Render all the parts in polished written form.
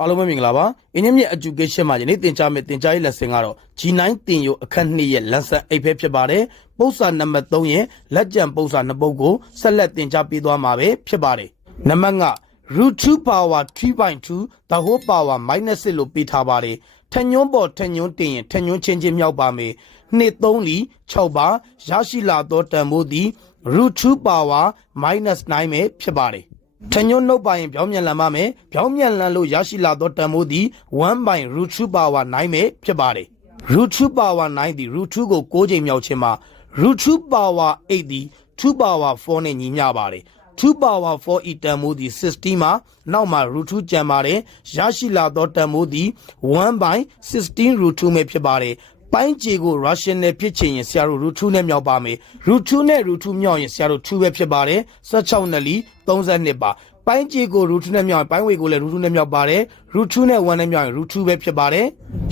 အားလုံးပဲမင်္ဂလာပါအင်းမြင့် education မှာယနေ့သင်ကြားမယ့်သင်ကြားရေး lesson ကတော့ G9 သင်ရိုးအခန်း2ရဲ့ lesson-8 ပဲဖြစ်ပါတယ်ပု္ပ္ပစာနံပါတ်3ရဲ့လက်ကျန်ပု္ပ္ပစာ2ပုဒ်ကိုဆက်လက်သင်ကြားပေးသွားမှာပဲဖြစ်ပါတယ်နံပါတ်root 2 power 3/2 the whole power minus 6လို့ပေးထားပါတယ်ထညွန်းပေါ်ထညွန်းတင်ရင်ထညွန်းချင်းချင်းမြောက်ပါမယ်2 3လီ6ပါရရှိလာသောတန်ဖိုးသည် root 2 power minus 9ပဲဖြစ်ပါတယ်ထညွန်းနှုတ်ပါရင်ပြောင်းပြန်လန်ပါမယ်ပြောင်းပြန်လန်လို့ရရှိလာသောတန်ဖိုးသည်1 by root 2 power 9ပဲဖြစ်ပါတယ် root 2 power 9သည် root 2ကို6ချိန်မြောက်ခြင်းမှာ root 2 power 8သည်2 power 4နဲ့ညီမျှပါတယ်2 power 4 ဤတန်ဖိုးသည်60မှာနောက်မှာ root 2ကျန်ပါတယ်ရရှိလာသောတန်ဖိုးသည်1 by 16 root 2ပဲဖြစ်ပါတယ်ပိုင်းခြေကို rational ဖြစ်ချင်ရင်ဆရာတို့ root 2နဲ့မြောက်ပါမယ် root 2နဲ့ root 2မြောက်ရင်ဆရာတို့2ပဲဖြစ်ပါတယ်16နဲ့လီ32ပါပိုင်းခြေကို root 2နဲ့မြောက်ရင်ပိုင်းဝေကိုလည်း root 2နဲ့မြောက်ပါတယ် root 2နဲ့1နဲ့မြောက်ရင် root 2ပဲဖြစ်ပါတယ်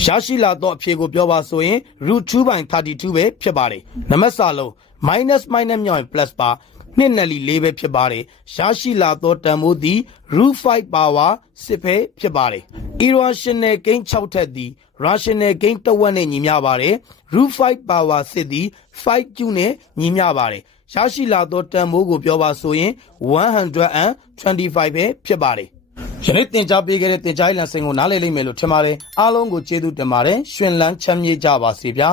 ရရှိလာသောအဖြေကိုပြောပါဆိုရင် root 2 by 32ပဲဖြစ်ပါတယ်နံပါတ်စာလုံး minus မြောက်ရင် plus ပါ2နဲ့လီ4ပဲဖြစ်ပါတယ်ရရှိလာသောတန်ဖိုးသည် root 5 power 6ပဲဖြစ်ပါတယ် irrational gain 6ထက်သည် rational gain တစ်ဝက်နဲ့ညီမျှပါတယ် root 5 power 6သည်5 cube နဲ့ညီမျှပါတယ်ရရှိလာသောတန်ဖိုးကိုပြောပါဆိုရင်125ပဲဖြစ်ပါတယ်ယနေ့သင်ကြားပေးခဲ့တဲ့သင်ကြားရေး lesson ကိုနားလည်လိမ့်မယ်လို့ထင်ပါတယ်အားလုံးကိုကျေးဇူးတင်ပါတယ်ရှင်လန်းချမ်းမြေ့ကြပါစေဗျာ